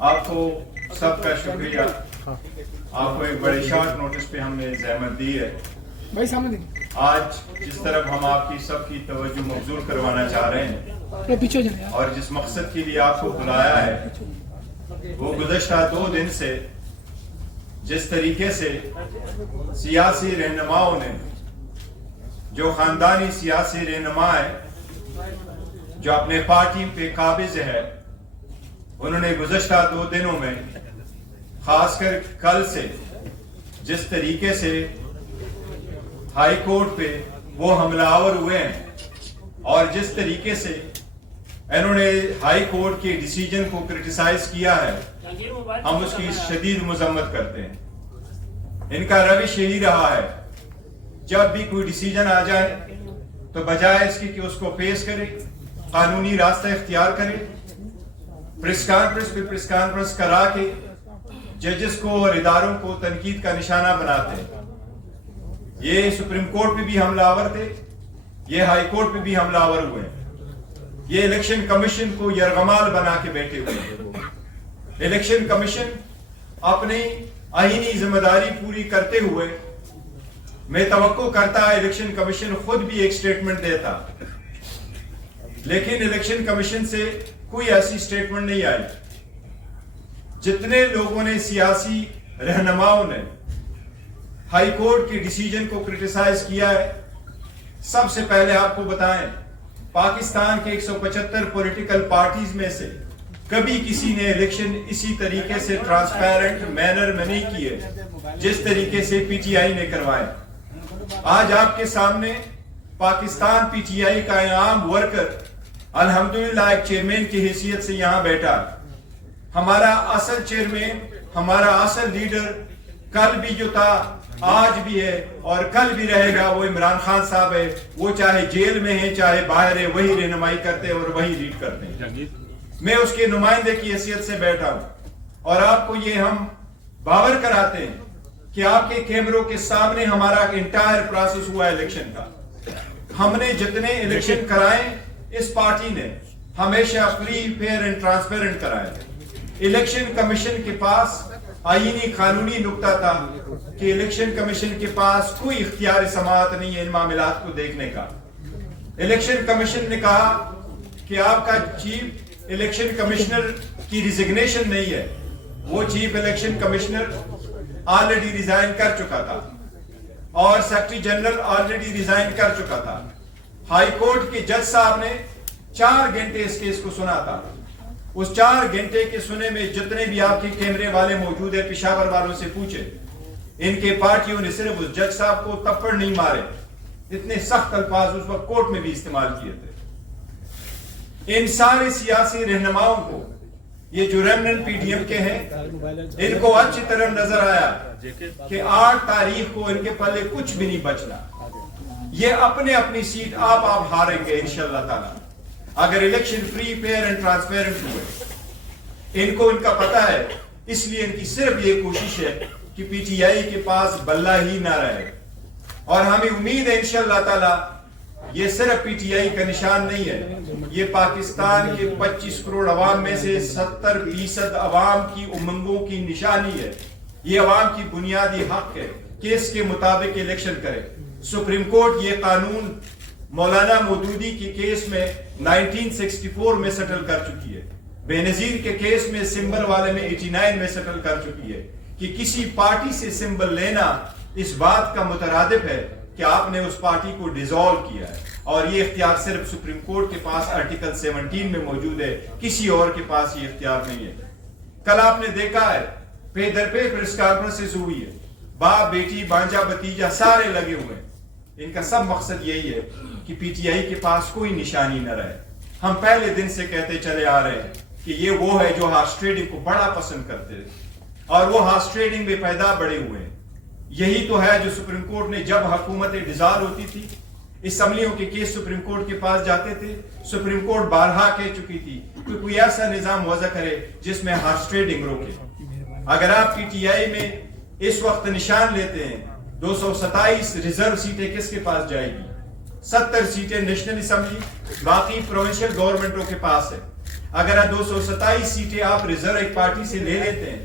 آپ کو سب کا شکریہ. آپ کو ایک بڑے شارٹ نوٹس پہ ہم نے زحمت دی ہے. آج جس طرف ہم آپ کی سب کی توجہ مبذول کروانا چاہ رہے ہیں اور جس مقصد کے لیے آپ کو بلایا ہے وہ گزشتہ 2 دن سے جس طریقے سے سیاسی رہنماؤں نے جو خاندانی سیاسی رہنما ہے جو اپنے پارٹی پہ قابض ہے انہوں نے گزشتہ 2 دنوں میں خاص کر کل سے جس طریقے سے ہائی کورٹ پہ وہ حملہ آور ہوئے ہیں اور جس طریقے سے انہوں نے ہائی کورٹ کے ڈیسیجن کو کرٹیسائز کیا ہے ہم اس کی شدید مذمت کرتے ہیں. ان کا روش یہی رہا ہے جب بھی کوئی ڈیسیجن آ جائے تو بجائے اس کی کہ اس کو پیش کرے قانونی راستہ اختیار کرے پریس کانفرنس کرا کے ججز کو اور اداروں کو تنقید کا نشانہ بناتے ہیں. یہ سپریم کورٹ پہ بھی حملہ آور تھے, یہ ہائی کورٹ پہ بھی حملہ آور ہوئے ہیں. یہ الیکشن کمیشن کو یرغمال بنا کے بیٹھے ہوئے ہیں. الیکشن کمیشن اپنی آئینی ذمہ داری پوری کرتے ہوئے میں توقع کرتا ہے الیکشن کمیشن خود بھی ایک سٹیٹمنٹ دیتا, لیکن الیکشن کمیشن سے کوئی ایسی سٹیٹمنٹ نہیں آئی. جتنے لوگوں نے سیاسی رہنماؤں نے ہائی کورٹ کے ڈیسیجن کو کرٹیسائز کیا ہے, سب سے پہلے آپ کو بتائیں پاکستان کے 175 پولیٹیکل پارٹیز میں سے کبھی کسی نے الیکشن اسی طریقے سے ٹرانسپیرنٹ مینر میں نہیں کیے جس طریقے سے پی ٹی آئی نے کروائے. آج آپ کے سامنے پاکستان پی ٹی آئی کا عام ورکر الحمدللہ ایک چیئرمین کی حیثیت سے یہاں بیٹھا. ہمارا اصل چیئرمین, ہمارا اصل لیڈر کل بھی جو تھا آج بھی ہے اور کل بھی رہے گا وہ عمران خان صاحب ہے. وہ چاہے جیل میں ہے چاہے باہر ہے وہی رہنمائی کرتے اور وہی لیڈ کرتے ہیں. میں اس کے نمائندے کی حیثیت سے بیٹھا ہوں اور آپ کو یہ ہم باور کراتے ہیں کہ آپ کے کیمروں کے سامنے ہمارا انٹائر پروسیس ہوا الیکشن کا. ہم نے جتنے الیکشن کرائے اس پارٹی نے ہمیشہ فری فیئر اینڈ ٹرانسپیرنٹ کرائے. الیکشن کمیشن کے پاس آئینی قانونی نقطہ تھا کہ الیکشن کمیشن کے پاس کوئی اختیار سماعت نہیں ہے ان معاملات کو دیکھنے کا. الیکشن کمیشن نے کہا کہ آپ کا چیف الیکشن کمشنر کی ریزگنیشن نہیں ہے. وہ chief election commissioner already resign کر چکا تھا اور سیکرٹری جنرل آلریڈی ریزائن کر چکا تھا. ہائی کورٹ کے جج صاحب نے 4 گھنٹے اس کیس کو سنا تھا. اس 4 گھنٹے کے سنے میں جتنے بھی آپ کے کیمرے والے موجود ہیں پشاور والوں سے پوچھے, ان کے پارٹیوں نے صرف اس جج صاحب کو تپڑ نہیں مارے, اتنے سخت الفاظ اس وقت کورٹ میں بھی استعمال کیے تھے. ان سارے سیاسی رہنماؤں کو یہ جو ریمننٹ پی ڈی ایم کے ہیں ان کو اچھی طرح نظر آیا کہ 8 تاریخ کو ان کے پلے کچھ بھی نہیں بچنا. یہ اپنی سیٹ آپ ہاریں گے انشاءاللہ تعالی اگر election free fair and transparent ہوئے. ان کو ان کا پتہ ہے, اس لیے ان کی صرف یہ کوشش ہے کہ پی ٹی آئی کے پاس بلہ ہی نہ رہے. اور ہمیں امید ہے انشاءاللہ تعالی یہ صرف پی ٹی آئی کا نشان نہیں ہے, یہ پاکستان کے 25 کروڑ عوام میں سے 70% عوام کی امنگوں کی نشانی ہے. یہ عوام کی بنیادی حق ہے کہ اس کے مطابق الیکشن کرے. سپریم کورٹ یہ قانون مولانا مودودی کے کیس میں 1964 میں سیٹل کر چکی ہے. بے نظیر کے کیس میں سمبل والے میں 89 میں سیٹل کر چکی ہے کہ کسی پارٹی سے سمبل لینا اس بات کا مترادف ہے کہ آپ نے اس پارٹی کو ڈیزالو کیا ہے, اور یہ اختیار صرف سپریم کورٹ کے پاس آرٹیکل 17 میں موجود ہے, کسی اور کے پاس یہ اختیار نہیں ہے. کل آپ نے دیکھا ہے پے در پہ پریس کانفرنسز ہوئی ہے, باپ بیٹی بانجا بتیجا سارے لگے ہوئے ہیں. ان کا سب مقصد یہی ہے کہ پی ٹی آئی کے پاس کوئی نشانی نہ رہے. ہم پہلے دن سے کہتے چلے آ رہے ہیں کہ یہ وہ ہے جو ہارس ٹریڈنگ کو بڑا پسند کرتے ہیں اور وہ ہارس ٹریڈنگ میں پیدا بڑے ہوئے ہیں. یہی تو ہے جو سپریم کورٹ نے جب حکومتیں ڈیزالو ہوتی تھی اسمبلیوں کے کیس سپریم کورٹ کے پاس جاتے تھے. سپریم کورٹ بارہا کہہ چکی تھی کہ کوئی ایسا نظام وضع کرے جس میں ہارس ٹریڈنگ روکے. اگر آپ پی ٹی آئی میں اس وقت نشان لیتے ہیں 227 ریزرو سیٹیں کس کے پاس جائے گی؟ 70 सीटें नेशनल असम्बली, बाकी प्रोविंशियल गवर्नमेंटों के पास है। अगर 227 सीटें आप रिजर्व एक पार्टी से ले लेते हैं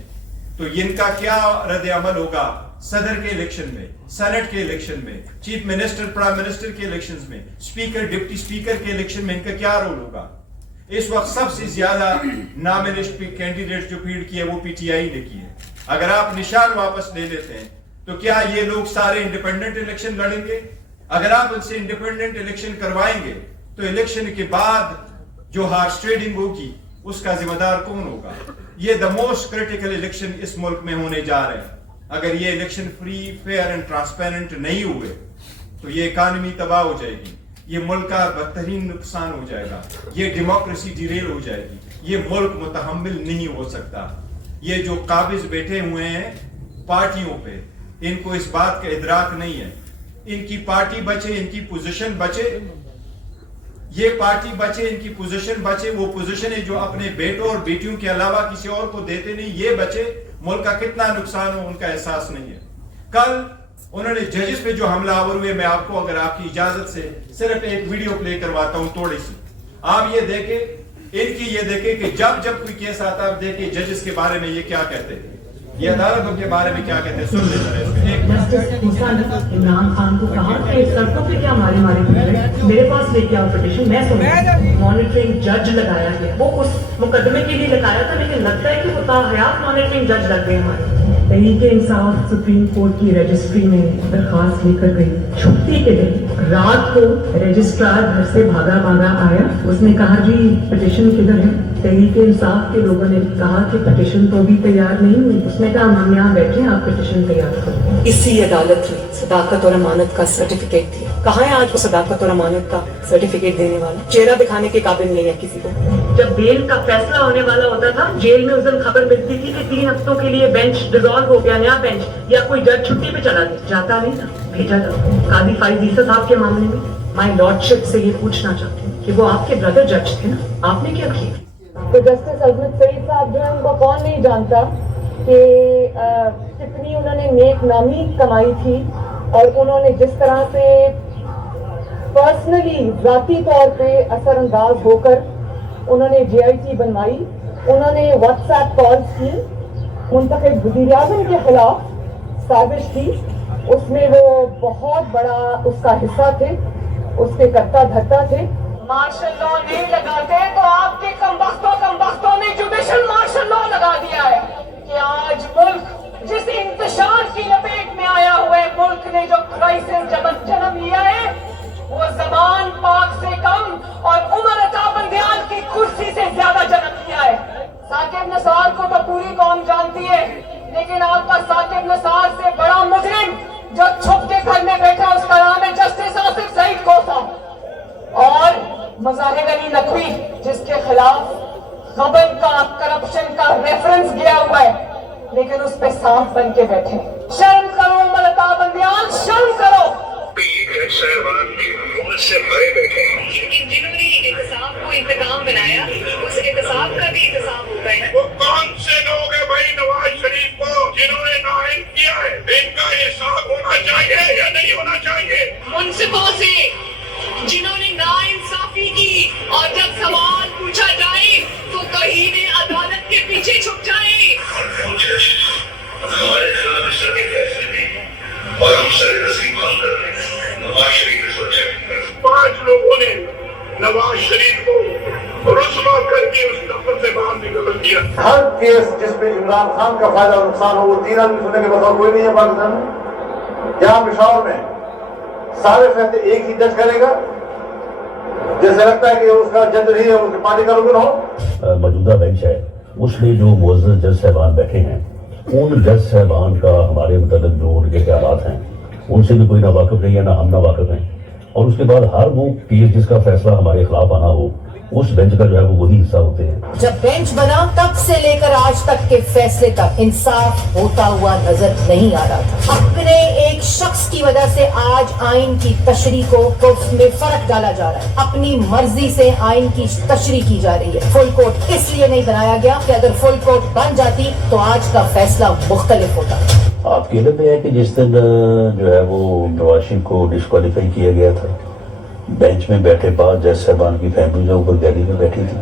तो इनका क्या रद्द अमल होगा सदर के इलेक्शन में, सेनेट के इलेक्शन में, चीफ मिनिस्टर प्राइम मिनिस्टर के इलेक्शन में, स्पीकर डिप्टी स्पीकर के इलेक्शन में इनका क्या रोल होगा? इस वक्त सबसे ज्यादा नॉमिनेशन कैंडिडेट जो फील्ड की है वो पीटीआई ने की है। अगर आप निशान वापस ले लेते हैं तो क्या ये लोग सारे इंडिपेंडेंट इलेक्शन लड़ेंगे? अगर आप उनसे इंडिपेंडेंट इलेक्शन करवाएंगे तो इलेक्शन के बाद जो हार्स ट्रेडिंग होगी उसका जिम्मेदार कौन होगा? ये द मोस्ट क्रिटिकल इलेक्शन इस मुल्क में होने जा रहे हैं। अगर ये election free fair and transparent नहीं हुए तो ये इकानमी तबाह हो जाएगी, ये मुल्क का बदतरीन नुकसान हो जाएगा, ये डेमोक्रेसी डिरेल हो जाएगी, ये मुल्क मुतहम्मिल नहीं हो सकता। ये जो काबिज बैठे हुए हैं पार्टियों पे, इनको इस बात का इदराक नहीं है। इनकी पार्टी बचे, इनकी पोजीशन बचे, ये पार्टी बचे, इनकी पोजीशन बचे, वो पोजीशन है जो अपने बेटों और बेटियों के अलावा किसी और को देते नहीं, ये बचे, मुल्क का कितना नुकसान हो उनका एहसास नहीं है। कल उन्होंने जजेस पे जो हमलावर हुए, मैं आपको अगर आपकी इजाजत से सिर्फ एक वीडियो प्ले करवाता हूं थोड़ी सी, आप ये देखें, इनकी ये देखें कि जब जब कोई केस आता है, आप देखिए जजेस के बारे में ये क्या कहते हैं, ये अदालतों के बारे में क्या कहते हैं, सुन लेते इमरान खान को कहा कि सड़कों पे क्या मारे मेरे पास लेके आओ पिटीशन, मैं सुन मॉनिटरिंग जज लगाया गया, वो उस मुकदमे के लिए लगाया था, लेकिन लगता है कि वो ताहयात मॉनिटरिंग जज लग गए हमारे। तहरीक इंसाफ सुप्रीम कोर्ट की रजिस्ट्री में दरखास्त लेकर गई, छुट्टी के दिन रात को रजिस्ट्रार घर से भागा आया, उसने कहा जी पिटीशन किधर है? तहरीक इंसाफ के लोगों ने कहा कि पिटीशन तो अभी तैयार नहीं हुई। उसने कहा हम यहाँ बैठे, आप पिटीशन तैयार करो। इसी अदालत में सदाकत और अमानत का सर्टिफिकेट दिया। कहाँ है आज वो सदाकत और अमानत का सर्टिफिकेट देने वाला? चेहरा दिखाने के काबिल नहीं है किसी को। जब बेल का फैसला होने वाला होता था, जेल में उस दिन खबर मिलती थी कि 3 हफ्तों के लिए बेंच डिसॉल्व हो गया, नया बेंच, या कोई जज छुट्टी पे चला गया, जाता नहीं था, भेजा था। काजी फाइज ईसा साहब के मामले में माय लॉर्डशिप से ये पूछना चाहती हूँ कि वो आपके ब्रदर जज थे ना, आपने क्या किया? तो जस्टिस अजमत सईद साहब जो है, उनको कौन नहीं जानता कि कितनी उन्होंने नेक नामी कमाई थी, और उन्होंने जिस तरह से पर्सनली जाती तौर पे असरअंदाज होकर उन्होंने JIT बनवाई, उन्होंने व्हाट्सएप कॉल्स की, मुंतखब वज़ीर आज़म के खिलाफ साजिश की, उसमें वो बहुत बड़ा उसका हिस्सा थे, उसके करता धरता थे। मार्शल लॉ नहीं लगाते तो आपके कमबख्तों ने जुडिशल मार्शल लॉ लगा दिया है कि आज मुल्क जिस इंतशार की लपेट में आया हुआ है, मुल्क ने जो क्राइसिस जन्म लिया है, वो ज़मान पाक से कम और उमर अता बंदियाल की कुर्सी से ज्यादा जन्म लिया है। साकिब निसार को तो पूरी कौम जानती है, लेकिन आपका साकिब निसार से बड़ा मुजरिम जो छुप के घर में बैठा, उसका नाम है जस्टिस आसिफ सईद कोसा, और मज़ाहिर अली नकवी, जिसके खिलाफ गबन का, करप्शन का रेफरेंस गया हुआ है, लेकिन उस पे सांप बन के बैठे। शर्म करो उमर अता बंदियाल, शर्म करो। से भरे बैठे हैं, जिन्होंने इंतजाम को इंतकाम बनाया, उस इंतजाम का भी इंतजाम होता है। वो कौन से लोग हैं भाई नवाज शरीफ को जिन्होंने नाइंसाफ किया है? इनका हिसाब होना चाहिए या नहीं होना चाहिए? मुंसिफों से जिन्होंने नाइंसाफी की, और जब सवाल पूछा जाए तो कहीं ने अदालत के पीछे छुप जाए। हमारे खिलाफ इस तरह के फैसले भी और हम सर तस्लीम कर रहे हैं। नवाज शरीफ 5 लोगों ने नवाज शरीफ को रुस्वा करके उस दफ्तर से बाहर निकल दिया। हर केस जिसमें इमरान खान का फायदा और नुकसान हो, वो 3 आदमी सुनने के बताओ कोई नहीं है पाकिस्तान में। यहाँ पिशावर में सारे फैसले एक ही जज करेगा, जैसे लगता है कि उसका जज नहीं है, उसकी पार्टी का रुकन हो। मौजूदा बेंच है, उसमें जो मुअज़्ज़ज़ जज साहबान बैठे हैं, उन जज साहबान का हमारे मतलब जो उनके ख्यालात हैं उनसे भी कोई ना वाकिफ नहीं है, ना हम ना वाकिफ हैं। और उसके बाद हर वो केस जिसका फैसला हमारे खिलाफ आना हो, उस बेंच का जो है वो वही हिस्सा होते हैं। जब बेंच बना तब से लेकर आज तक के फैसले तक इंसाफ होता हुआ नजर नहीं आ रहा था। अपने एक शख्स की वजह से आज आइन की तशरीह को में फर्क डाला जा रहा है, अपनी मर्जी से आइन की तशरीह की जा रही है। फुल कोर्ट इसलिए नहीं बनाया गया कि अगर फुल कोर्ट बन जाती तो आज का फैसला मुख्तलिफ होता। आपके लिए है कि जिस दिन जो है वो नवाज शरीफ को डिस्क्वालीफाई किया गया था, बेंच में बैठे बाद जज साहबान की फैमिली जो ऊपर गैलरी में बैठी थी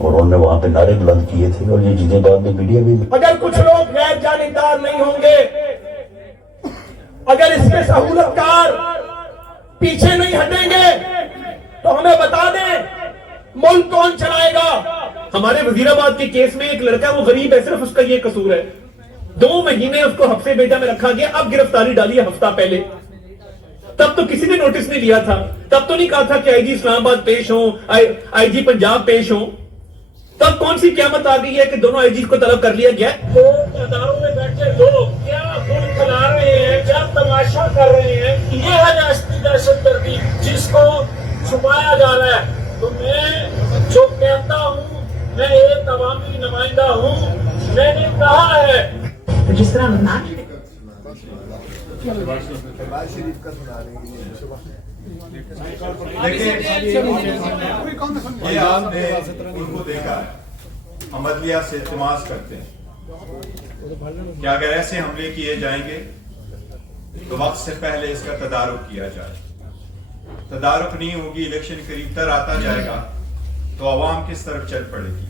और उन्होंने वहां पे नारे बुलंद किए थे और ये चीजें बाद में मीडिया में। अगर कुछ लोग गैर जानिबदार नहीं होंगे, अगर इसके सहूलतकार पीछे नहीं हटेंगे तो हमें बता दें मुल्क कौन चलाएगा। हमारे वजीराबाद के केस में एक लड़का, वो गरीब है, सिर्फ उसका ये कसूर है, 2 महीने उसको हफ्ते बेटा में रखा गया, अब गिरफ्तारी डाली है हफ्ता पहले। तब तो किसी ने नोटिस नहीं लिया था, तब तो नहीं कहा था कि आईजी इस्लामाबाद पेश हो, आईजी पंजाब पेश हो। तब कौन सी क़यामत आ गई है कि दोनों आईजी को तलब कर लिया गया। तो अदारों में बैठे लोग क्या मुल्क चला रहे हैं, क्या तमाशा कर रहे हैं, ये है राष्ट्रीय दहशतगर्दी जिसको छुपाया जा रहा है। तो मैं जो कहता हूँ, मैं एक अवामी नुमाइंदा हूँ, मैंने कहा है जिस तरह देखिए, ये आपने उनको देखा है, हम अदलिया से इल्तिमास करते हैं कि अगर ऐसे हमले किए जाएंगे तो वक्त से पहले इसका तदारुक किया जाए। तदारुक नहीं होगी, इलेक्शन करीब तर आता जाएगा तो अवाम किस तरफ चल पड़ेगी।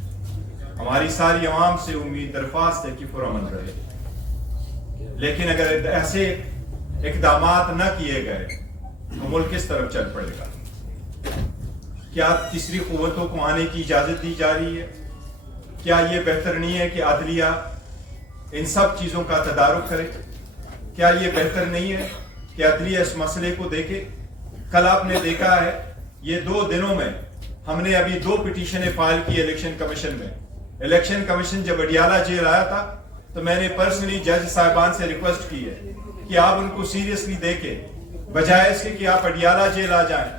हमारी सारी अवाम से उम्मीद दरख्वास्त है कि पुरअमन रहे, लेकिन अगर ऐसे इकदामात न किए गए तो मुल्क किस तरफ चल पड़ेगा। क्या तीसरी कुव्वतों को आने की इजाजत दी जा रही है? क्या ये बेहतर नहीं है कि अदलिया इन सब चीजों का तदारुक करे? क्या ये बेहतर नहीं है कि अदलिया इस मसले को देखे? कल आपने देखा है, ये 2 दिनों में हमने अभी 2 पिटीशनें फाइल की इलेक्शन कमीशन में। इलेक्शन कमीशन जब अडियाला जेल आया था तो मैंने पर्सनली जज साहिबान से रिक्वेस्ट की है कि आप उनको सीरियसली देखें, बजाय इसके कि आप अडियाला जेल आ जाएं।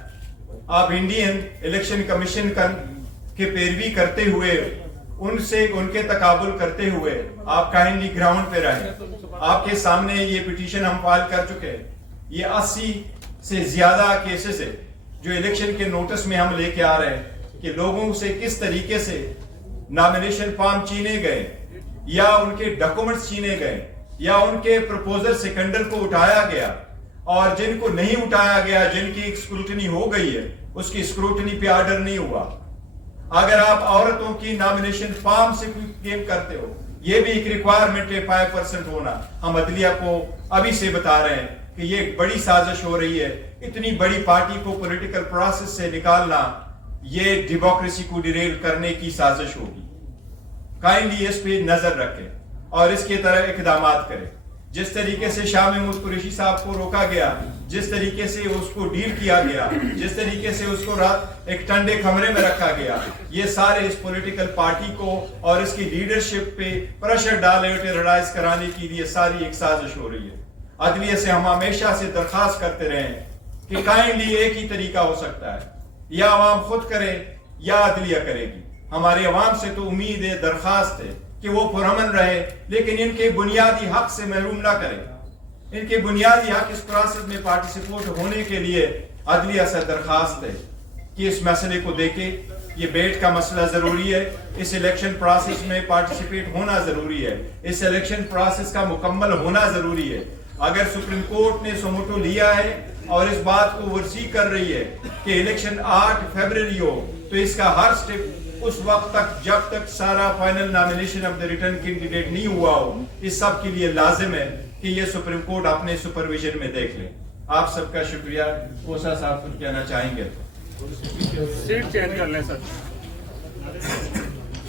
आप इंडियन इलेक्शन कमीशन के पैरवी करते हुए, उनसे उनके तकाबुल करते हुए आप काइंडली ग्राउंड पे रहें। आपके सामने ये पिटीशन हम फाइल कर चुके हैं। ये 80 से ज्यादा केसेस है जो इलेक्शन के नोटिस में हम लेके आ रहे हैं कि लोगों से किस तरीके से नॉमिनेशन फॉर्म छीने गए, या उनके डॉक्यूमेंट्स छीने गए, या उनके प्रपोजल सेकेंडर को उठाया गया, और जिनको नहीं उठाया गया, जिनकी स्क्रूटनी हो गई है, उसकी स्क्रूटनी पे ऑर्डर नहीं हुआ। अगर आप औरतों की नॉमिनेशन फॉर्म से क्लेम करते हो, ये भी एक रिक्वायरमेंट है 5% होना। हम अदलिया को अभी से बता रहे हैं कि ये एक बड़ी साजिश हो रही है। इतनी बड़ी पार्टी को पॉलिटिकल प्रोसेस से निकालना, ये डेमोक्रेसी को डिरेल करने की साजिश होगी। काइंडली इस पे नजर रखें और इसके तरह इकदामात करें। जिस तरीके से शाह महमूद कुरैशी साहब को रोका गया, जिस तरीके से उसको डील किया गया, जिस तरीके से उसको रात एक ठंडे कमरे में रखा गया, ये सारे इस पॉलिटिकल पार्टी को और इसकी लीडरशिप पे प्रेशर डाले, टेरराइज कराने के लिए सारी एक साजिश हो रही है। अदलिया से हम हमेशा से दरखास्त करते रहे कि काइंडली एक ही तरीका हो सकता है, या अवाम खुद करे या अदलिया करेगी। हमारी अवाम से तो उम्मीद है, दरखास्त है कि वो पुरअमन रहे, लेकिन इनके बुनियादी हक से महरूम ना करें। इनके बुनियादी हक इस प्रोसेस में पार्टिसिपेट होने के लिए अदलिया से दरखास्त है कि इस मसले को देखे। ये बेट का मसला जरूरी है, इस इलेक्शन प्रोसेस में पार्टिसिपेट होना जरूरी है, इस इलेक्शन प्रोसेस का मुकम्मल होना जरूरी है। अगर सुप्रीम कोर्ट ने सुमोटो लिया है और इस बात को वर्सी कर रही है कि इलेक्शन 8 फरवरी हो, तो इसका हर स्टेप उस वक्त तक जब तक सारा final nomination of the return candidate नहीं हुआ हो, इस सब के लिए लाजिम है कि ये सुप्रीम कोर्ट अपने सुपरविजन में देख ले। आप सबका शुक्रिया। कोसा साहब कुछ कहना चाहेंगे? सीट चेंज कर लें सर।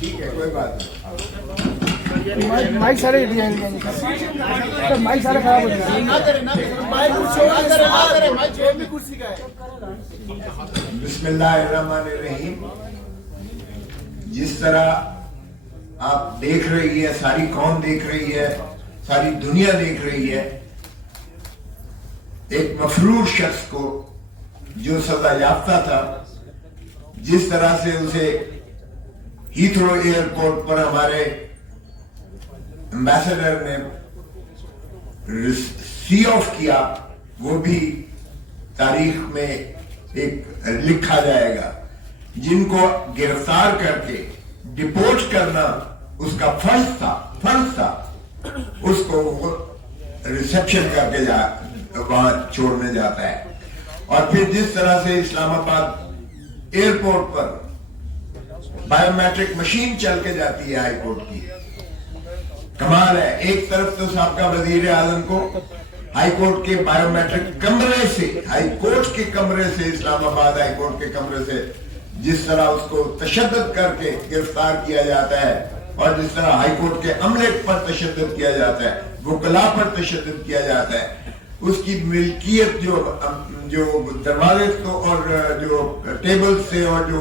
ठीक है, कोई बात नहीं। माइक सारे माइक सारे खराब हो जाएगा। बिस्मिल्लाहिर्रहमानिर्रहीम। जिस तरह आप देख रही है, सारी कौम देख रही है, सारी दुनिया देख रही है, एक मफरूर शख्स को जो सजा याफ्ता था, जिस तरह से उसे हीथ्रो एयरपोर्ट पर हमारे एम्बेसडर ने सी ऑफ किया, वो भी तारीख में एक लिखा जाएगा। जिनको गिरफ्तार करके डिपोर्ट करना उसका फर्ज था, उसको रिसेप्शन करके वहां छोड़ने जाता है। और फिर जिस तरह से इस्लामाबाद एयरपोर्ट पर बायोमेट्रिक मशीन चल के जाती है हाई कोर्ट की, कमाल है। एक तरफ तो साबका वजीर आजम को हाई कोर्ट के बायोमेट्रिक कमरे से, हाई कोर्ट के कमरे से, इस्लामाबाद हाई कोर्ट के कमरे से जिस तरह उसको तशद्दुद करके गिरफ्तार किया जाता है और जिस तरह हाई कोर्ट के अमले पर तशद्दुद किया जाता है, वकला पर तशद्दुद किया जाता है, उसकी मिल्कियत जो दरवाजे तो और जो टेबल से और जो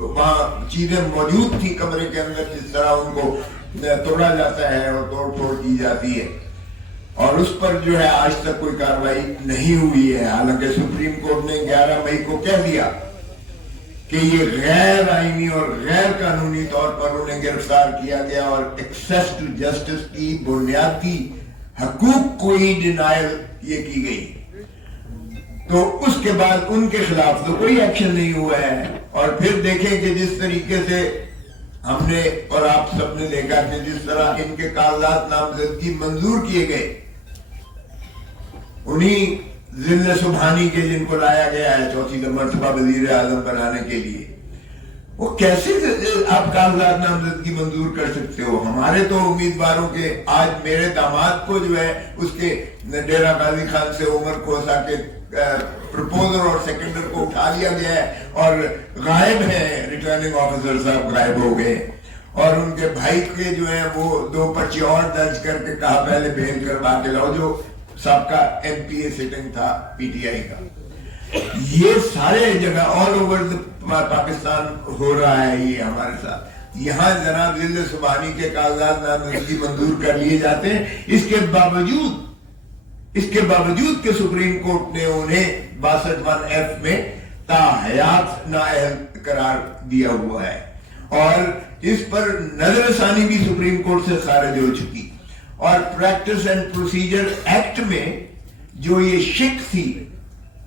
वहाँ चीजें मौजूद थी कमरे के अंदर, जिस तरह उनको तोड़ा जाता है और तोड़ फोड़ की जाती है, और उस पर जो है आज तक कोई कार्रवाई नहीं हुई है। हालांकि सुप्रीम कोर्ट ने 11 मई को कह दिया कि ये गैर आईनी और गैर कानूनी तौर पर उन्हें गिरफ्तार किया गया और एक्सेस टू जस्टिस की बुनियादी हकूक को ही डिनायल ये की गई। तो उसके बाद उनके खिलाफ तो कोई एक्शन नहीं हुआ है। और फिर देखें कि जिस तरीके से हमने और आप सबने देखा कि जिस तरह इनके कागजात नामजदगी मंजूर किए गए, उन्हीं जिले सुबहानी के जिनको लाया गया है चौथी मर्तबा वजीर आजम बनाने के लिए, वो कैसे आप कागजात नामजदगी मंजूर कर सकते हो? हमारे तो उम्मीदवारों के, आज मेरे दामाद को जो है उसके डेरा गाजी खान से उमर खोसा के प्रपोजर और सेकेंडर को उठा लिया गया है और गायब है, रिटर्निंग ऑफिसर साहब गायब हो गए, और उनके भाई के जो है वो 2 पर्चे और दर्ज करके कहा पहले बेल करवा के लाओ, जो सबका एमपीए सिटिंग था पीटीआई का। ये सारे जगह ऑल ओवर पाकिस्तान हो रहा है ये हमारे साथ। यहाँ जनाब जिले सुबहानी के कागजात नामजदगी मंजूर कर लिए जाते हैं, इसके बावजूद कि सुप्रीम कोर्ट ने उन्हें 62(1)(f) में ताहयात नाअहल करार दिया हुआ है, और इस पर नजरसानी भी सुप्रीम कोर्ट से खारिज हो चुकी। और प्रैक्टिस एंड प्रोसीजर एक्ट में जो ये शिक थी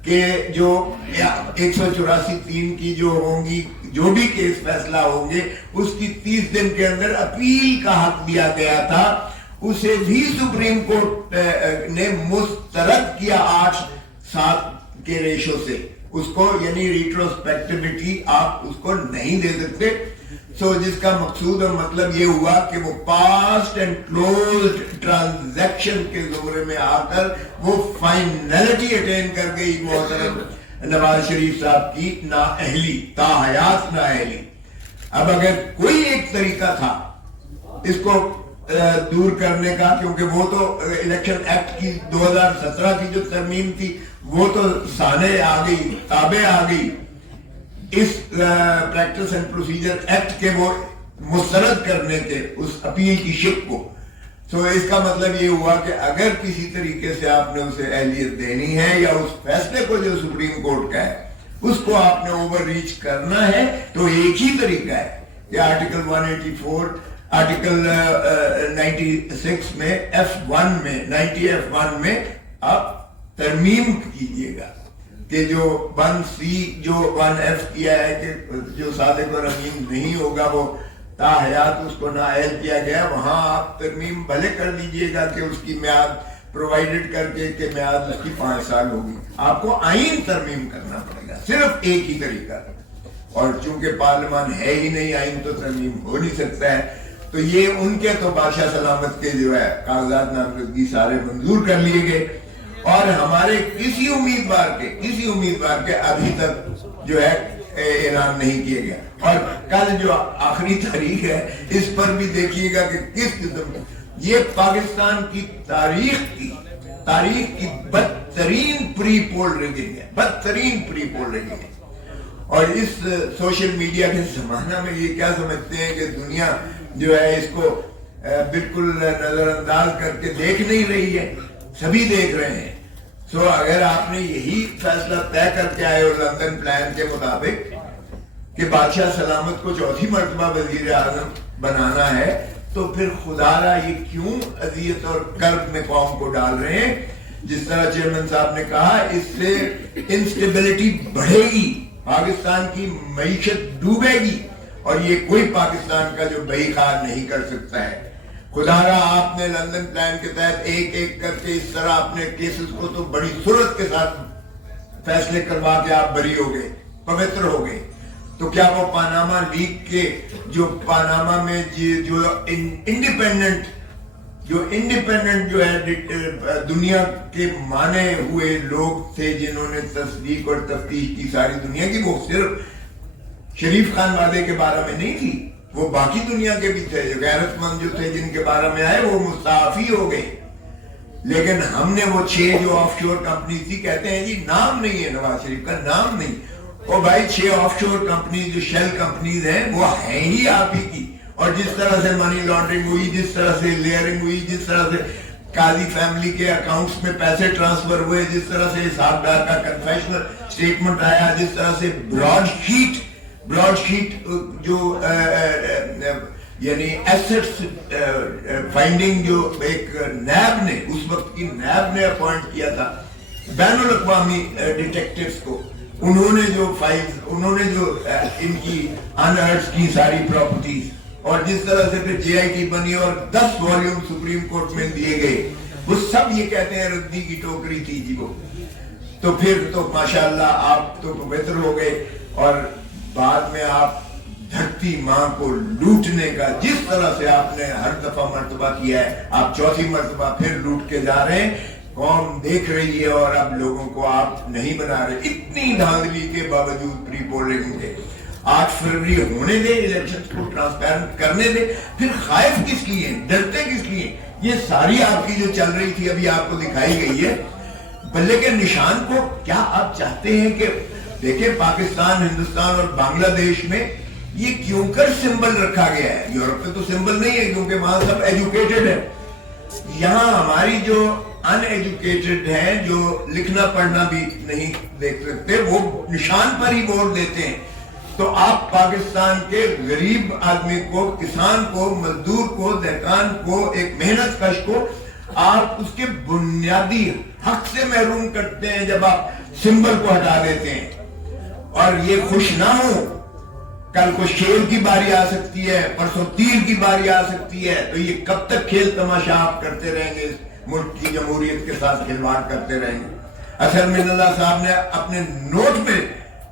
कि जो 184(3) की जो होंगी, जो भी केस फैसला होंगे उसकी 30 दिन के अंदर अपील का हक दिया गया था, उसे भी सुप्रीम कोर्ट ने मुस्तरद किया 8-7 के रेशो से उसको, यानी रिट्रोस्पेक्टिविटी आप उसको नहीं दे सकते। सो जिसका मकसूद और मतलब ये हुआ कि वो पास्ट एंड क्लोज्ड ट्रांजैक्शन के ज़ुमरे में आकर वो फाइनलिटी अटेन कर गई मोहतरम नवाज शरीफ साहब की नाअहली, ताहयात नाअहली। अब अगर कोई एक तरीका था इसको दूर करने का, क्योंकि वो तो इलेक्शन एक्ट की 2017 की जो तरमीम थी वो तो साने आ गई, ताबे आ गई इस प्रैक्टिस एंड प्रोसीजर एक्ट के वो मुस्तरद करने के उस अपील की शिक को। तो इसका मतलब ये हुआ कि अगर किसी तरीके से आपने उसे अहलियत देनी है या उस फैसले को जो सुप्रीम कोर्ट का है उसको आपने ओवर रीच करना है, तो एक ही तरीका है कि आर्टिकल 184, आर्टिकल 96 में F1 में 90F1 में आप तरमीम कीजिएगा कि जो 1C जो 1F किया है कि जो सादिक और अमीन नहीं होगा वो ताहयात उसको नाअहल किया गया, वहां आप तरमीम भले कर दीजिएगा कि उसकी म्याद प्रोवाइडेड करके कि म्याद उसकी 5 साल होगी। आपको आईन तरमीम करना पड़ेगा, सिर्फ एक ही तरीका। और चूंकि पार्लियामान है ही नहीं, आईन तो तरमीम हो नहीं सकता है। तो ये उनके तो बादशाह सलामत के जो है कागजात नामजदगी सारे मंजूर कर लिए गए, और हमारे किसी उम्मीदवार के अभी तक जो है ऐलान नहीं किया गया। और कल जो आखिरी तारीख है इस पर भी देखिएगा कि किस किस्म ये पाकिस्तान की तारीख की बदतरीन प्री पोल रिगिंग है, बदतरीन प्री पोल रिगिंग है। और इस सोशल मीडिया के जमाना में ये क्या समझते हैं कि दुनिया जो है इसको बिल्कुल नजरअंदाज करके देख नहीं रही है, सभी देख रहे हैं। सो अगर आपने यही फैसला तय करके आए हो लंदन प्लान के मुताबिक कि बादशाह सलामत को चौथी मर्तबा वजीर आजम बनाना है, तो फिर खुदारा ये क्यों अजियत और कर्ब में कौम को डाल रहे हैं? जिस तरह चेयरमैन साहब ने कहा, इससे इंस्टेबिलिटी बढ़ेगी, पाकिस्तान की मईशत डूबेगी, और ये कोई पाकिस्तान का जो बहीखार नहीं कर सकता है। खुदारा आपने लंदन प्लान के तहत एक एक करके इस तरह अपने केसेस को तो बड़ी सूरत के साथ फैसले करवा के आप बरी हो गए, पवित्र हो गए, तो क्या वो पानामा लीग के जो पानामा में जो इंडिपेंडेंट जो है दुनिया के माने हुए लोग थे जिन्होंने तस्दीक और तफ्तीश की सारी दुनिया की, वो सिर्फ शरीफ खान वादे के बारे में नहीं थी, वो बाकी दुनिया के भी थे जो गैरतमंद जो थे जिनके बारे में आए वो मुस्ताफी हो गए। लेकिन हमने वो 6 जो ऑफशोर कंपनी थी, कहते हैं जी नाम नहीं है नवाज शरीफ का, नाम नहीं, ओ भाई 6 ऑफशोर कंपनी जो शेल कंपनीज हैं वो है ही आप ही की। और जिस तरह से मनी लॉन्ड्रिंग हुई, जिस तरह से लेयरिंग हुई, जिस तरह से काजी फैमिली के अकाउंट्स में पैसे ट्रांसफर हुए, जिस तरह से हिसाबदार का कन्फेशनल स्टेटमेंट आया, जिस तरह से ब्रॉडशीट जो यानी एसेट्स फाइंडिंग जो एक नैब ने, उस वक्त की नैब ने अपॉइंट किया था बैनुल अक़वामी डिटेक्टिव्स को, उन्होंने जो फाइल्स, उन्होंने जो इनकी अनअर्थ की सारी प्रॉपर्टीज, और जिस तरह से फिर JIT बनी और 10 वॉल्यूम सुप्रीम कोर्ट में दिए गए, वो सब ये कहते हैं रद्दी की टोकरी थी जी वो। तो फिर तो माशाअल्लाह आप तो पवित्र हो गए, और बाद में आप धरती मां को लूटने का जिस तरह से आपने हर दफा मर्तबा किया है, आप चौथी मर्तबा फिर लूट के जा रहे हैं, कौम देख रही है, और अब लोगों को आप नहीं बना रहे। इतनी धांधली के बावजूद प्री पोलिंग के 8 फरवरी होने दे, इलेक्शन को ट्रांसपेरेंट करने दे, फिर खाइफ किस लिए, डरते किस लिए? ये सारी आपकी जो चल रही थी अभी आपको दिखाई गई है। बल्ले के निशान को क्या आप चाहते हैं कि देखिए पाकिस्तान, हिंदुस्तान और बांग्लादेश में ये क्यों कर सिंबल रखा गया है? यूरोप में तो सिंबल नहीं है क्योंकि वहां सब एजुकेटेड है। यहाँ हमारी जो अनएजुकेटेड हैं, जो लिखना पढ़ना भी नहीं देख सकते, वो निशान पर ही वोट देते हैं। तो आप पाकिस्तान के गरीब आदमी को, किसान को, मजदूर को, दहकान को, एक मेहनत कश को आप उसके बुनियादी हक से महरूम करते हैं जब आप सिंबल को हटा देते हैं। और ये खुश ना हो, कल को शेर की बारी आ सकती है, परसों तीर की बारी आ सकती है, तो ये कब तक खेल तमाशा आप करते रहेंगे? इस मुल्क की जमहूरियत के साथ खिलवाड़ करते रहेंगे। असर मिन्नल्लाह साहब ने अपने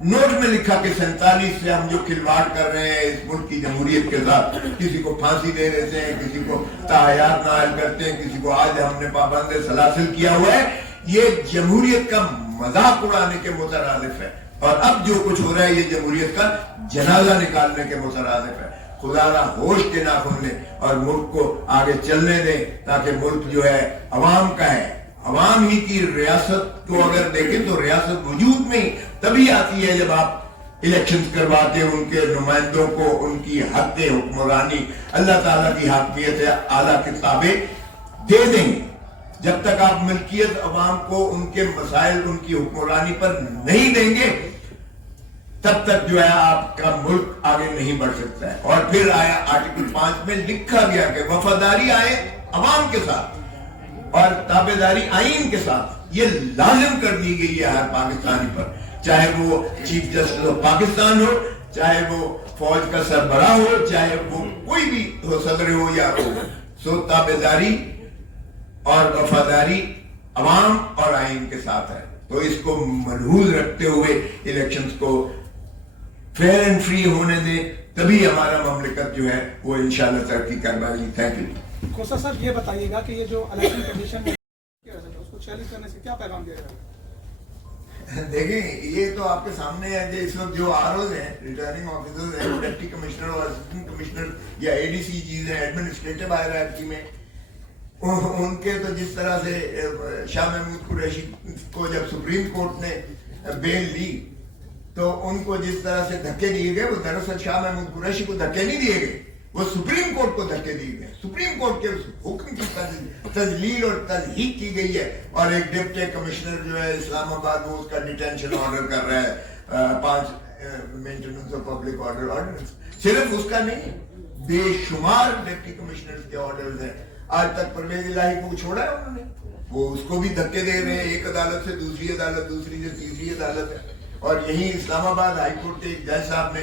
नोट में लिखा कि 47 से हम जो खिलवाड़ कर रहे हैं इस मुल्क की जमहूरियत के साथ, किसी को फांसी दे देते हैं, किसी को तायात नायल करते हैं, किसी को आज हमने पाबंद सलासिल किया हुआ है, ये जमहूरियत का मजाक उड़ाने के मुतरादिफ है। और अब जो कुछ हो रहा है ये जमहूरियत का जनाजा निकालने के मुतरादिफ है। खुदा ना होश के नाखुन ले और मुल्क को आगे चलने दें, ताकि मुल्क जो है अवाम का है। अवाम ही की रियासत को अगर देखें तो रियासत वजूद में ही तभी आती है जब आप इलेक्शंस करवाते हैं, उनके नुमाइंदों को उनकी हक हुक्मरानी, अल्लाह ताला की हाकमियत आला किताबें दे देंगे। जब तक आप मिल्कियत अवाम को उनके मसाइल, उनकी हुक्मरानी पर नहीं देंगे, तब तक जो है आपका मुल्क आगे नहीं बढ़ सकता है। और फिर आया आर्टिकल 5 में लिखा गया कि वफादारी आए अवाम के साथ और ताबेदारी आईन के साथ, ये लाजिम कर दी गई है हर पाकिस्तानी पर, चाहे वो चीफ जस्टिस ऑफ पाकिस्तान हो, चाहे वो फौज का सरबराह हो, चाहे वो कोई भी हो, सदर हो या हो। सो ताबेदारी और वफादारी अवाम और आईन के साथ है। तो इसको मलहूज रखते हुए इलेक्शंस को फेयर एंड फ्री होने दें, तभी हमारा ममलिकत जो है वो इंशाल्लाह तरक्की कर पाएगी। Thank you. खोसा साहब, ये बताइएगा कि ये जो इलेक्शन कमीशन है उसको चैलेंज करने से क्या पैगाम दिया जाएगा? देखें, ये तो आपके सामने है कि इस वक्त जो आरओज हैं, रिटर्निंग ऑफिसर्स हैं, डिप्टी कमिश्नर और असिस्टेंट कमिश्नर या ADCGs हैं, एडमिनिस्ट्रेटिव हायरार्की में, उनके तो जिस तरह से शाह महमूद कुरैशी को जब सुप्रीम कोर्ट ने बेल ली तो उनको जिस तरह से धक्के दिए गए, वो दरअसल शाह महमूद कुरैशी को धक्के नहीं दिए गए, वो सुप्रीम कोर्ट को धक्के दिए गए। सुप्रीम कोर्ट के हुक्म की तजलील और तजहीक की गई है। और एक डिप्टी कमिश्नर जो है इस्लामाबाद, वो उसका डिटेंशन ऑर्डर कर रहा है, 5 maintenance of public order ordinance. सिर्फ उसका नहीं, बेशुमार डिप्टी कमिश्नर के ऑर्डर्स हैं। आज तक परवेज इलाही को छोड़ा है उन्होंने, वो उसको भी धक्के दे रहे हैं, एक अदालत से दूसरी अदालत, दूसरी से तीसरी अदालत है। और यही इस्लामाबाद हाईकोर्ट के एक जज साहब ने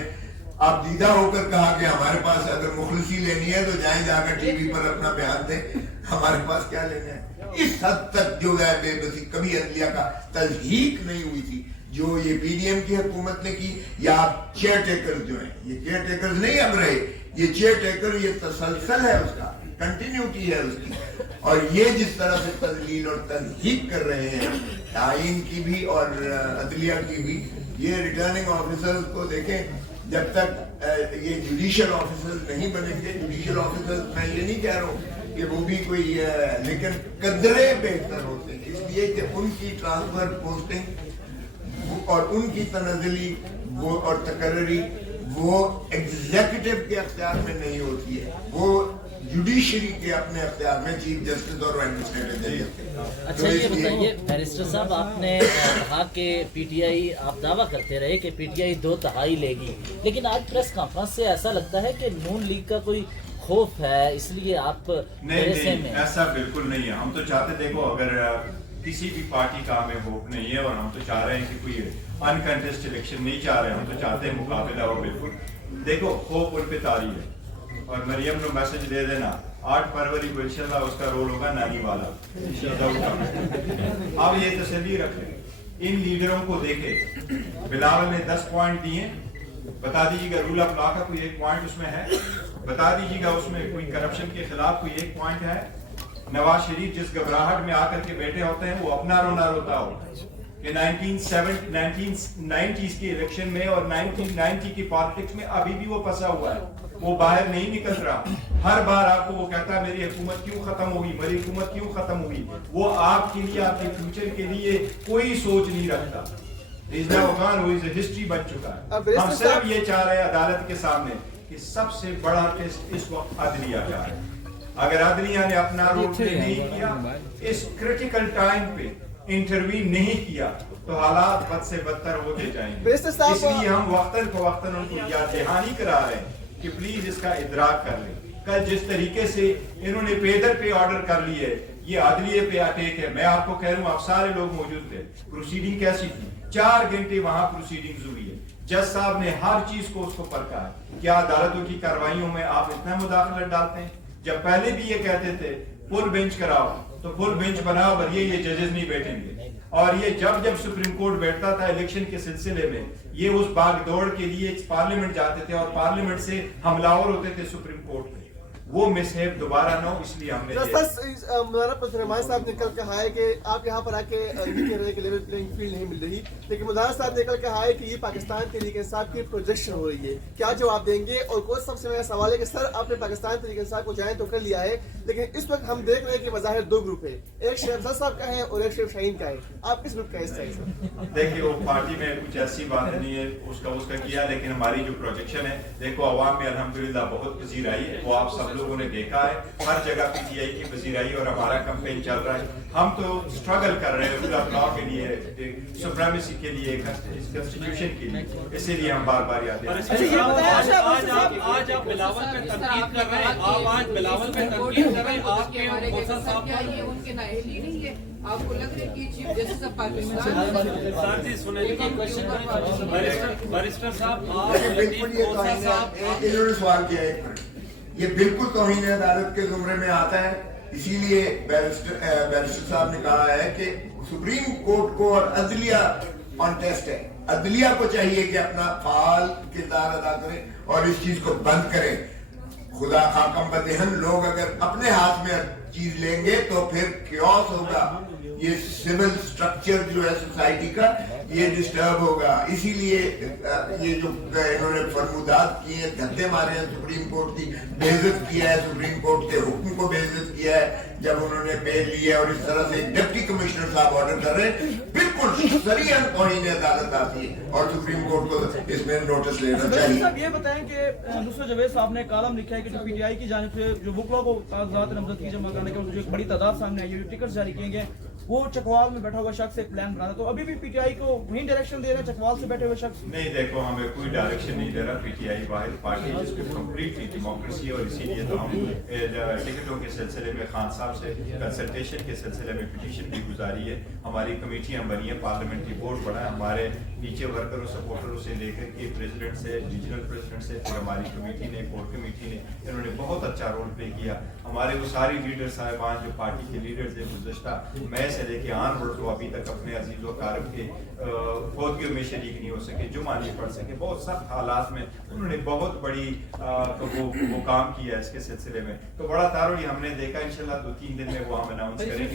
आप दीदा होकर कहा कि हमारे पास अगर मुखलिसी लेनी है तो जाएं, जाकर टीवी पर अपना बयान दें, हमारे पास क्या लेना है। इस हद तक जो है बेबसी, कभी अदलिया का तजहीक नहीं हुई थी। جو یہ PDM کی حکومت نے کی, یا آپ چیئر ٹیکر جو ہیں, یہ چیئر ٹیکر نہیں اب رہے, یہ چیئر ٹیکر یہ تسلسل ہے اس کا, کنٹینیوٹی ہے اس کی. اور یہ جس طرح سے تذلیل اور تضحیق کر رہے ہیں آئین کی بھی اور عدلیہ کی بھی, یہ ریٹرننگ آفیسرز کو دیکھیں, جب تک یہ جوڈیشل آفیسرز نہیں بنیں گے, جوڈیشل آفیسرز میں یہ نہیں کہہ رہا ہوں کہ وہ بھی کوئی, لیکن قدرے بہتر ہوتے ہیں, اس لیے کہ ان کی ٹرانسفر پوسٹنگ اور ان کی تنزلی وہ اور تقرری وہ ایگزیکٹو کے اختیار میں نہیں ہوتی ہے, وہ جوڈیشری کے اپنے اختیار میں چیف جسٹس اور ایڈمنسٹریٹو ججز کے. اچھا یہ بتائیے بیرسٹر صاحب, آپ نے کہا کہ پی ٹی آئی, آپ دعویٰ کرتے رہے کہ پی ٹی آئی 2/3 لے گی, لیکن آج پریس کانفرنس سے ایسا لگتا ہے کہ نون لیگ کا کوئی خوف ہے, اس لیے آپ نہیں, ایسا بالکل نہیں ہے. ہم تو چاہتے, دیکھو اگر کسی بھی پارٹی کا ہمیں ہوپ نہیں ہے, اور ہم تو چاہ رہے ہیں کہ کوئی انکنٹسٹ الیکشن نہیں چاہ رہے, ہم تو چاہتے ہیں مقابلہ ہو. بالکل دیکھو خوف ان پہ طاری ہے, اور مریم نے میسج دے دینا 8 فروری کو انشاءاللہ اس کا رول ہوگا نانی والا. اب یہ تسلی رکھیں, ان لیڈروں کو دیکھیں, بلاول نے 10 پوائنٹ دیے, بتا دیجیے گا رول آف لا کا کوئی 1 پوائنٹ اس میں ہے, بتا دیجیے گا اس میں کوئی کرپشن کے خلاف کوئی 1 پوائنٹ ہے. نواز شریف جس گھبراہٹ میں آ کر کے بیٹھے ہوتے ہیں وہ اپنا رونا روتا ہو کہ 1990s کی الیکشن میں اور 1990 کی پالیٹکس میں ابھی بھی وہ پھنسا ہوا ہے, وہ باہر نہیں نکل رہا. ہر بار آپ کو وہ کہتا ہے میری حکومت کیوں ختم ہوگی, میری حکومت کیوں ختم ہوگی. وہ آپ کے لیے, آپ کے فیوچر کے لیے کوئی سوچ نہیں رکھتا. ہسٹری بن چکا ہے. ہم صرف یہ چاہ رہے ہیں عدالت کے سامنے کہ سب سے بڑا ٹیسٹ اس وقت عدلیہ کا ہے. اگر عدلیہ نے اپنا رول پلے نہیں کیا, اس کریٹیکل ٹائم پہ انٹروین نہیں کیا, تو حالات بد سے بدتر ہوتے جائیں گے. اس لیے ہم وقتاً فوقتاً ان کو یاد دہانی کرا رہے ہیں کہ پلیز اس کا ادراک کر لیں. کل جس طریقے سے انہوں نے پیدر پہ آرڈر کر لیے, یہ عدلیہ پہ اٹیک ہے. میں آپ کو کہہ رہا ہوں, آپ سارے لوگ موجود تھے, پروسیڈنگ کیسی تھی, 4 گھنٹے وہاں پروسیڈنگز ہوئی ہے. جج صاحب نے ہر چیز کو اس کو پرکھا ہے. کیا عدالتوں کی کارروائیوں میں آپ اتنا مداخلت ڈالتے ہیں؟ جب پہلے بھی یہ کہتے تھے فل بینچ کراؤ, تو فل بینچ بناؤ, پر یہ ججز نہیں بیٹھیں گے. اور یہ جب سپریم کورٹ بیٹھتا تھا الیکشن کے سلسلے میں, یہ اس بھاگ دوڑ کے لیے پارلیمنٹ جاتے تھے, اور پارلیمنٹ سے حملہ آور ہوتے تھے سپریم کورٹ میں. وہ مسہیپ دوبارہ نہ ہو, اس لیے ہم نے مولانا پرسرمان صاحب نے کل کہا ہے کہ آپ یہاں پر آ کے یہ کہہ رہے ہیں کہ لیول پلینگ فیلڈ نہیں مل رہی, لیکن مولانا صاحب نے کل کہا ہے کہ یہ پاکستان تحریک انصاف کی پروجیکشن ہو رہی ہے. کیا جواب دیں گے؟ اور کوئی سب سے میرا سوال ہے کہ سر آپ نے پاکستان تحریک انصاف کو جوائن تو کر لیا ہے, لیکن اس وقت ہم دیکھ رہے ہیں کہ بظاہر 2 گروپ ہے, ایک شیخ افضل صاحب کا ہے اور ایک شیخ شاہین کا ہے. آپ کس گروپ کا حصہ ہے؟ دیکھیے وہ پارٹی میں کچھ ایسی بات نہیں ہے, اس کا کیا, لیکن ہماری جو پروجیکشن ہے, دیکھو عوام میں الحمدللہ بہت پذیر آئی ہے, وہ آپ سب لوگوں نے دیکھا ہے. ہر جگہ پی ٹی آئی کی پذیرائی اور ہمارا کمپین چل رہا ہے. ہم تو اسٹرگل کر رہے ہیں رول آف لا کے لیے, سپریمیسی کے لیے, کنسٹیٹیوشن کے لیے, اسی لیے ہم بار بار یاد ہیں. آج آپ بلاول پہ تنقید کر رہے ہیں, آپ کے موسیٰ صاحب پر ان کے نااہلی نہیں ہے. آپ کو لگ رہا ہے کہ چیف جسٹس آف پاکستان جی سنیں گے بیرسٹر صاحب, آپ انہوں نے سوال کیا ایک منٹ, یہ بالکل توہین عدالت کے زمرے میں آتا ہے. اسی لیے بیرسٹر صاحب نے کہا ہے کہ سپریم کورٹ کو اور عدلیہ آن ٹیسٹ ہے. عدلیہ کو چاہیے کہ اپنا فعال کردار ادا کرے اور اس چیز کو بند کرے. خدا خاکم بدہن لوگ اگر اپنے ہاتھ میں چیز لیں گے تو پھر کیوس ہوگا, یہ سول سٹرکچر جو ہے سوسائٹی کا یہ ڈسٹرب ہوگا. اسی لیے یہ جو انہوں نے فرمودات کیے ہیں, دھکے مارے ہیں, سپریم کورٹ کی بے عزت کیا ہے, سپریم کورٹ کے حکم کو بے عزت کیا ہے جب انہوں نے بیل لیا, اور اس طرح سے ڈپٹی کمشنر صاحب آرڈر کر رہے ہیں, بالکل صریحاً توہین عدالت آتی ہے, اور سپریم کورٹ کو اس میں نوٹس لینا چاہیے. صاحب یہ بتائیں کہ نصرت جاوید صاحب نے کالم لکھا ہے کہ جو پی ٹی آئی کی جانب سے جو وکلا کو کاغذات نامزد کی جمع کرنے کے جو ایک بڑی تعداد سامنے آئی ہے, جو ٹکٹ جاری کیے گئے, وہ چکوال میں بیٹھا ہوا شخص ایک پلان بنا رہا, تو ابھی بھی پی ٹی آئی کو وہیں ڈائریکشن دے رہے ہیں چکوال سے بیٹھے ہوئے شخص؟ نہیں, دیکھو ہمیں کوئی ڈائریکشن نہیں دے رہا. پی ٹی آئی واحد پارٹی جس میں کمپلیٹلی ڈیموکریسی ہے, اور اسی لیے تو ہم ٹکٹوں کے سلسلے میں خان صاحب سے کنسلٹیشن کے سلسلے میں پٹیشن بھی گزاری ہے. ہماری کمیٹیاں بنی ہیں, پارلیمنٹری بورڈ بڑا ہے, ہمارے नीचे वर्करों सपोर्टरों से लेकर के प्रेसिडेंट से, रीजनल प्रेसिडेंट से, फिर हमारी कमेटी ने, कोर कमेटी ने, इन्होंने बहुत अच्छा रोल प्ले किया। हमारे वो सारी लीडर साहिबान जो पार्टी के लीडर्स हैं गुज़श्ता मई से लेके ऑनवर्ड तो अभी तक अपने अजीज़ व कारब के फौजियों में शरीक नहीं हो सके, जुमा नहीं पढ़ सके, बहुत सख्त हालात में उन्होंने बहुत बड़ी वो काम किया इसके सिलसिले में। तो बड़ा तारुल हमने देखा, इंशाल्लाह 2-3 दिन में वो हम अनाउंस करेंगे।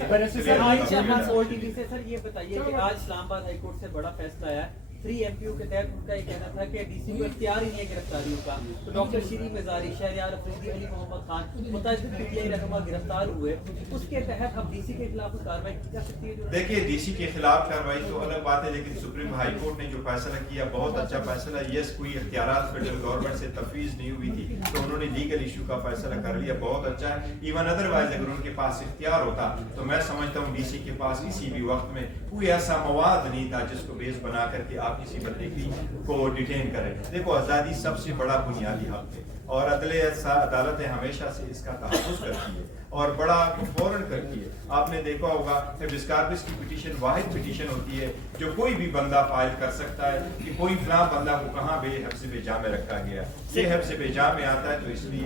सर ये बताइए कि आज इस्लामाबाद हाई कोर्ट से बड़ा फैसला आया 3 MPO के तहत उनका ये कहना था कि डीसी को इख्तियार ही नहीं है गिरफ्तारियों का। तो डॉक्टर शीरी मजारी, शहरयार अफरीदी, अली मोहम्मद खान मुताबिक PTI रहनुमा गिरफ्तार हुए, उसके तहत अब डीसी के खिलाफ कार्रवाई की जा सकती है? देखिए डीसी के खिलाफ कार्रवाई तो अलग बात है, लेकिन सुप्रीम हाई कोर्ट ने जो फैसला किया बहुत अच्छा फैसला। यस, कोई इख्तियारात फेडरल गवर्नमेंट से तफवीज नहीं हुई थी तो उन्होंने लीगल इशू का फैसला कर लिया, बहुत अच्छा है। इवन अदरवाइज अगर उनके पास इख्तियार होता तो मैं समझता हूँ डीसी के पास किसी भी वक्त में कोई ऐसा मवाद नहीं था जिसको बेस बना करके आप किसी बंदे को डिटेन करें। देखो आज़ादी सबसे बड़ा बुनियादी हक है और अदालतें हमेशा से इसका तहफ़्फ़ुज़ करती है और बड़ा फौरन करती है। आपने देखा होगा हेबिस कॉर्पस की पिटीशन वाहिद पिटीशन होती है जो कोई भी बंदा फाइल कर सकता है कि कोई फलां बंदा को कहाँ हब्स बेजा में रखा गया। ये हब्स बेजा में आता है तो इसलिए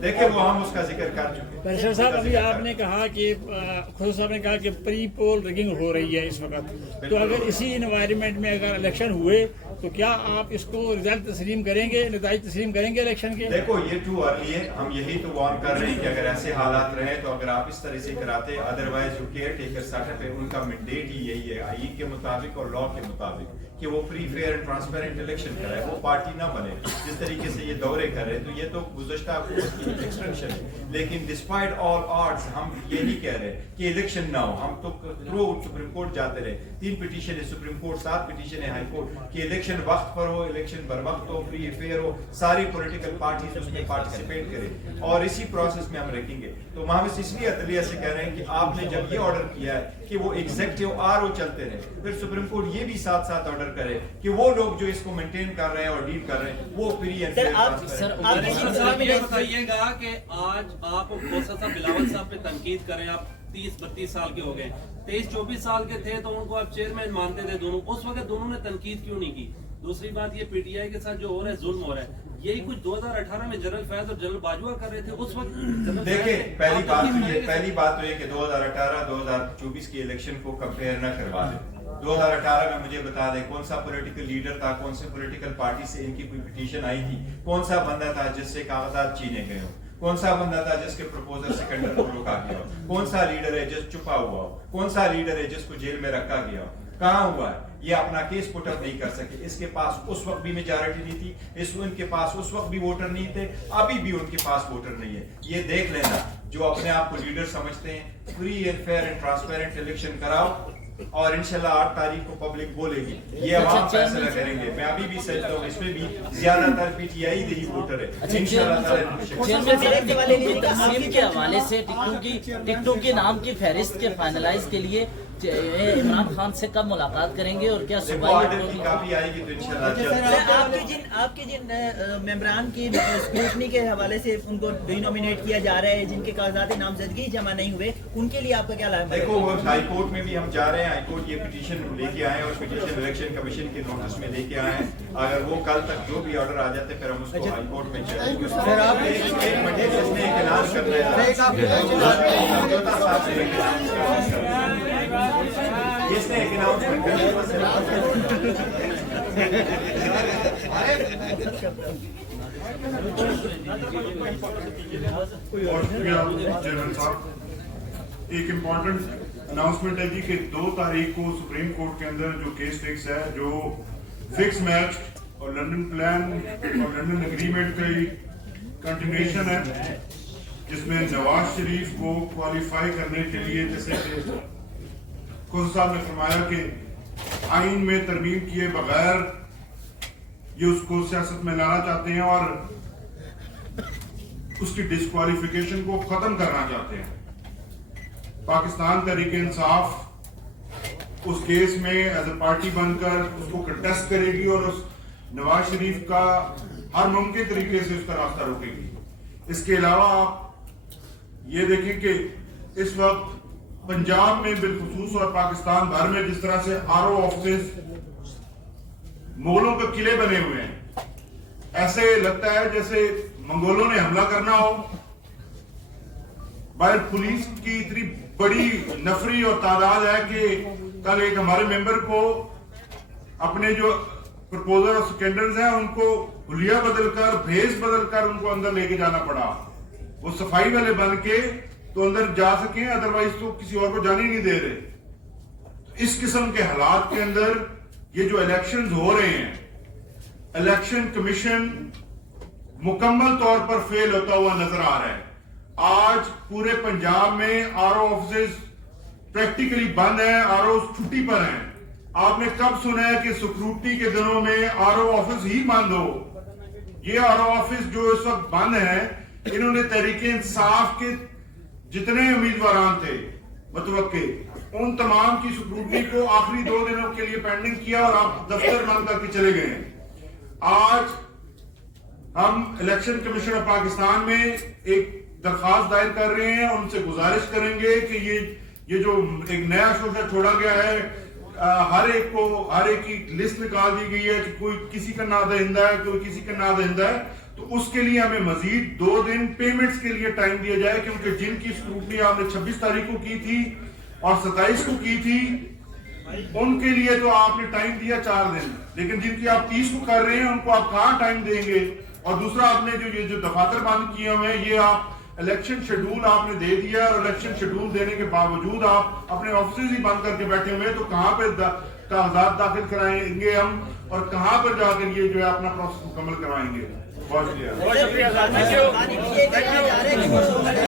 देखिए वो हम उसका जिक्र कर चुके। बैरिस्टर साहब अभी आपने कहा कि खुद साहब ने कहा कि प्री पोल रिगिंग हो रही है इस वक्त, तो अगर इसी एनवायरनमेंट में अगर इलेक्शन हुए तो क्या आप इसको रिजल्ट तस्लीम करेंगे, नतीजे तस्लीम करेंगे इलेक्शन के? देखो ये टू अर्ली है, हम यही तो वार्न कर रहे हैं कि अगर ऐसे हालात रहे तो अगर आप इस तरह से कराते, अदरवाइज जो केयर टेकर सेटअप है उनका मैंडेट ही यही है आईन के मुताबिक और लॉ के मुताबिक कि वो free fair and transparent election कराए, वो पार्टी ना बने जिस तरीके से ये दौरे कर रहे हैं। तो ये तो गुज़श्ता हुकूमत की एक्सटेंशन है, लेकिन डिस्पाइट ऑल ऑड्स हम यही कह रहे हैं कि इलेक्शन ना हो। हम तो थ्रू सुप्रीम कोर्ट जाते रहे, 3 पिटीशन है सुप्रीम कोर्ट, 7 पिटीशन है हाई कोर्ट कि इलेक्शन वक्त पर हो, इलेक्शन बर वक्त हो, फ्री फेयर हो, सारी पॉलिटिकल पार्टीज उसमें पार्टिसिपेट करें और इसी प्रोसेस में हम रखेंगे। तो हम इसलिए अदलिया से कह रहे हैं कि आपने जब ये ऑर्डर किया है कि वो एग्जीक्यूटिव RO चलते रहे, फिर सुप्रीम कोर्ट ये भी साथ साथ ऑर्डर करे कि वो लोग जो इसको मेंटेन कर रहे हैं और डील कर रहे हैं वो फ्री एंड फेयर। ये बताइएगा कि आज आप खौसा साहब बिलावल साहब पे तनकीद करें, आप 30-32 साल के हो गए, 23-24 साल के थे तो उनको आप चेयरमैन मानते थे दोनों, उस वक्त दोनों ने तनकीद क्यों नहीं की? दूसरी बात ये PTI के साथ जो हो रहा है जुल्म हो रहा है, यही कुछ 2018 में जनरल फैज और जनरल बाजवा कर रहे थे उस वक्त। देखिए पहली बात तो ये कि 2018-2024 की इलेक्शन को कंपेयर न करवा दें। 2018 में मुझे बता दें कौन सा पॉलिटिकल लीडर था, कौन से पॉलिटिकल पार्टी से इनकी कोई पिटीशन आई थी, कौन सा बंदा था जिससे कागजात छीने गए हो, कौन सा बंदा था जिसके प्रपोजल सेकेंडर को रोका गया हो, कौन सा लीडर है जिस छुपा हुआ हो, कौन सा लीडर है जिसको जेल में रखा गया हो, कहाँ हुआ है? ये अपना केस पुट अप नहीं कर सके। इसके पास उस वक्त भी मेजॉरिटी नहीं थी, उनके पास उस वक्त भी वोटर नहीं थे, अभी भी उनके पास वोटर नहीं है। ये देख लेना, जो अपने आप को लीडर समझते हैं, free and fair and transparent election कराओ और इंशाल्लाह 8 तारीख को पब्लिक बोलेगी, ये अवाम फैसला करेंगे। मैं अभी भी समझता हूँ इसमें भी ज्यादातर PTI ही वोटर है इंशाल्लाह। के हवाले से टिकटों के नाम की फहरिस्त के फाइनलाइज के लिए इमरान खान से कब मुलाकात करेंगे और क्या ऑर्डर की काफी आएगी तो इंशाल्लाह। आपके जिन मेंबरान की स्क्रूटनी के हवाले से उनको डिनोमिनेट किया जा रहा है, जिनके कागजात नामजदगी जमा नहीं हुए, उनके लिए आपका क्या लाभ है? देखो हाई कोर्ट में भी हम जा रहे हैं, हाई कोर्ट ये पिटीशन लेके आए और पिटीशन इलेक्शन कमीशन के नोटिस में लेके आए हैं। अगर वो कल तक जो भी ऑर्डर आ जाते फिर हम उसको हाई कोर्ट में चलेंगे। एक मिनट जिसने ऐलान करना है जिसने एक अनाउंसमेंट करना एक इम्पोर्टेंट अनाउंसमेंट है कि 2 तारीख को सुप्रीम कोर्ट के अंदर जो केस फिक्स है, जो फिक्स मैच और लंदन प्लान और लंदन एग्रीमेंट का कंटिन्यूएशन है, जिसमें नवाज शरीफ को क्वालिफाई करने के लिए, जैसे खुद साहब ने फरमाया कि आइन में तरमीम किए बगैर ये उसको सियासत में लाना चाहते हैं और उसकी डिस्क्वालिफिकेशन को खत्म करना चाहते हैं। पाकिस्तान तहरीक इंसाफ उस केस में एज ए पार्टी बनकर उसको कंटेस्ट करेगी और उस नवाज शरीफ का हर मुमकिन तरीके से उसका रास्ता रोकेगी। इसके अलावा आप ये देखें कि इस वक्त पंजाब में बिलखुसूस और पाकिस्तान भर में जिस तरह से आरओ ऑफिस मुगलों के किले बने हुए हैं, ऐसे लगता है जैसे मंगोलों ने हमला करना हो। बाहर पुलिस की इतनी बड़ी नफरी और तादाद है कि कल एक हमारे मेंबर को अपने जो प्रपोजर और स्कैंडल्स हैं उनको हुलिया बदलकर, भेष बदलकर उनको अंदर लेके जाना पड़ा। वो सफाई वाले बन के तो अंदर जा सके, अदरवाइज तो किसी और को जाने नहीं दे रहे। इस किस्म के हालात के अंदर ये जो इलेक्शंस हो रहे हैं, इलेक्शन कमीशन मुकम्मल तौर पर फेल होता हुआ नजर आ रहा है। आज पूरे पंजाब में आरओ ऑफिस प्रैक्टिकली बंद है, आरओ छुट्टी पर हैं। आपने कब सुना है कि सिक्योरिटी के दिनों में आरओ ऑफिस ही बंद हो? ये आरओ ऑफिस जो इस वक्त बंद है, इन्होंने तहरीके इंसाफ के जितने उम्मीदवार थे मुतवक्के, उन तमाम की सिक्योरिटी को आखिरी 2 दिनों के लिए पेंडिंग किया और आप दफ्तर बंद करके चले गए। आज हम इलेक्शन कमीशन ऑफ पाकिस्तान में एक दरखास्त दायर कर रहे हैं, उनसे गुजारिश करेंगे कि ये जो एक नया शोषा छोड़ा गया है, हर एक की लिस्ट निकाल दी गई है कि कोई किसी का नादहिंदा है, कोई किसी का नादहिंदा है, तो उसके लिए हमें मजीद 2 दिन पेमेंट्स के लिए टाइम दिया जाए, क्योंकि जिनकी स्क्रूटनी आपने 26 तारीख को की थी और 27 को की थी, उनके लिए तो आपने टाइम दिया 4 दिन, लेकिन जिनकी आप 30 को कर रहे हैं उनको आप कहां टाइम देंगे? और दूसरा, आपने जो दफातर बंद किए हुए हैं, ये आप इलेक्शन शेड्यूल आपने दे दिया और इलेक्शन शेड्यूल देने के बावजूद आप अपने ऑफिस ही बंद करके बैठे हुए हैं, तो कहां पे कागजात दाखिल कराएंगे हम और कहां पर जाकर ये जो है अपना प्रोसेस मुकम्मल करवाएंगे? बहुत शुक्रिया।